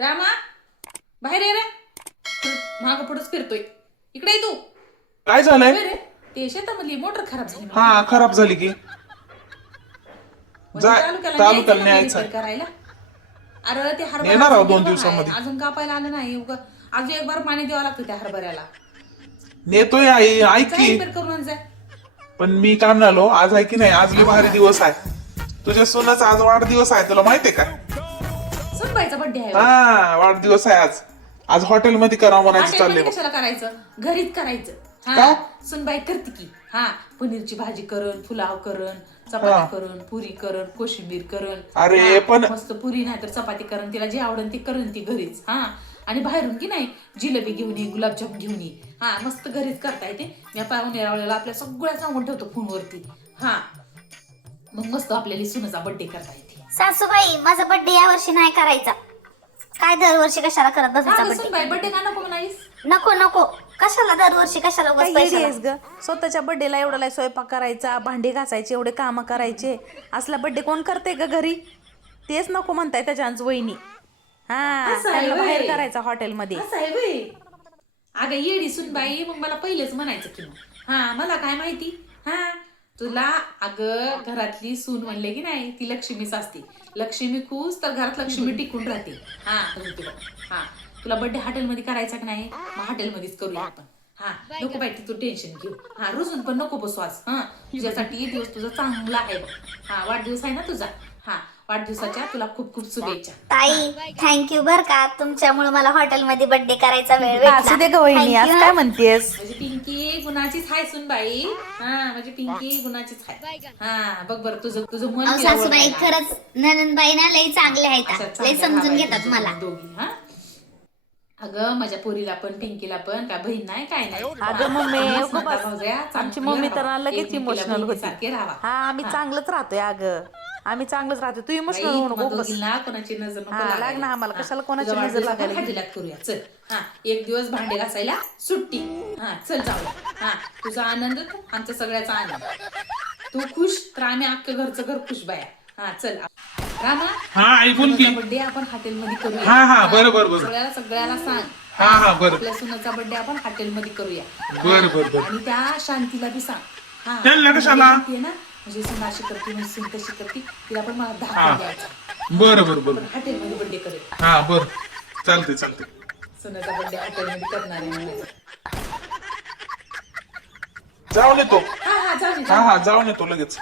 रामा बाहेर ये रे. माग पुढेच फिरतोय. इकडे ये तू. काय झालंय? रे ते शेतामधली मोटर खराब झाली. हा खराब झाली की तालुक्याला न्यायचं करायला. अरे ते येणार आहोत हरभरा 2 दिवसामध्ये. अजून कापायला आलं नाही. अजून एक बार पाणी द्यावं लागतं त्या हरभऱ्याला. नेतोय आई, ऐक की. रिपेअर करून जाय. पण मी काय म्हणालो, आज आहे की नाही, आज लय भारी दिवस आहे. तुझ्या सोनाचा आज वाढदिवस आहे, तुला माहितीये का? सुनबाईचा बर्थडे आहे. हा वाढदिवस आहे आज. आज हॉटेलमध्ये करा म्हणायचं चाललंय. कशाला करायचं? घरीच करायचं. का? हा सुनबाई करते की. हा पनीरची भाजी करण, पुलाव करण, चपाती करण, पुरी करण, कोशिंबीर करण. अरे पण मस्त पुरी नाही तर चपाती करण, तिला जे आवडेल ती करण ती घरीच. हा आणि बाहेरून की नाही जिलेबी घेऊन ये, गुलाबजाम घेऊन ये. हा मस्त घरीच करता येते. मी पाहुणे रावळेला आपल्या सगळ्या सांगून ठेवतो फोनवरती. हा मग मस्त आपल्याला सुनाचा बर्थडे करता येते. सासूबाई माझा बर्थडे या वर्षी नाही करायचा. काय दरवर्षी कशाला करत बसायचा बर्थडे? सुनबाई बर्थडे का नको म्हणालीस? नको नको, कशाला दरवर्षी कशाला उगाच पैशाला? ग स्वतःच्या बर्थडेला एवढा लय स्वयंपाक करायचा, भांडी घासायचे, एवढे काम करायचे. असला बर्थडे कोण करते ग घरी? तेच नको म्हणताय त्याच्याच वहिनी. हा असं आहे त्यांना बाहेर व्हय. करायचा हॉटेलमध्ये. असं आहे व्हय. अगं येडी सुनबाई, मग मला पहिलेच म्हणायचं की मग. हा मला काय माहिती. हा तुला अगं घरातली सून म्हणले की नाही ती लक्ष्मीच असते. लक्ष्मी खुश तर घरात लक्ष्मी टिकून राहते. हा हा तुला बर्थडे हॉटेलमध्ये करायचा की नाही, मग हॉटेलमध्येच करूया आपण. हा नको बाई तू टेन्शन घेऊ. हा रुजून पण नको बसू आज. हा तुझ्यासाठी दिवस तुझा चांगला आहे बघ. हा वाढदिवस आहे ना तुझा. हा वाढदिवसाच्या तुला खूप खूप शुभेच्छा. ताई थँक्यू बर का, तुमच्यामुळे मला हॉटेलमध्ये बर्थडे करायचा वेळ असू दे ग वहिनी, आज काय म्हणतेस? म्हणजे पिंकी गुणाचीच हाय सुनबाई. हा म्हणजे पिंकी गुणाचीच हाय. हा बघ बरं तुझं तुझं मन तिला सासूबाई ओळखायला. खरंच ननंदबाई ना लई चांगले अशा आहेत, लई चांगल्या समजून राहायला घेतात मला. दोघी. हा अगं माझ्या पोरीला पण पिंकीला पण काय बहीण नाही काय नाही. अगं मम्मी, तुम्हीच उगा म्हणता बस. भाऊजया, आमची चांगलं मम्मी तर राहावा. लगेच एकमेकीला इमोशनल बहिणीसारखे होती. राहावा. हा आम्ही चांगलंच राहतोय अगं, आम्ही चांगलंच राहतोय. तू इमोशनल बाई, होऊ तुम्हा नको बस. दोघींना कोणाची नजर नको हा, लागायला. लाग ना आम्हाला, हा, कशाला कोणाची तुझा नजर वाढदिवस लागायला आपण हळदीला करूया. चल हा एक दिवस भांडे घासायला सुट्टी. हा चल जाऊ. हा तुझा आनंद आमचा सगळ्याचा आनंद. तू खुश तर आम्ही अख्खं घरचं घर खुश बाया. हा चल रामा, हा ऐकून की. बर्थडे आपण हॉटेलमध्ये करूया. हा बरोबर सगळ्याला सांग. हा बरं. आपल्या सुनाचा बर्थडे आपण हॉटेलमध्ये करूया. बरं. आणि त्या शांतीला बी सांग. हा त्यांना कशाला? शांती आहे ना म्हणजे सुन अशी करते म्हणजे सून कशी करते तिला पण मला दाखवून द्यायचा. बरं. हॉटेलमध्ये बर्थडे करेल. हा बरं चालते. सुनाचा बर्थडे हॉटेलमध्ये करणार आहे म्हणायचं. जाऊन येतो. हा जाऊ दे. हा जाऊन येतो लगेच.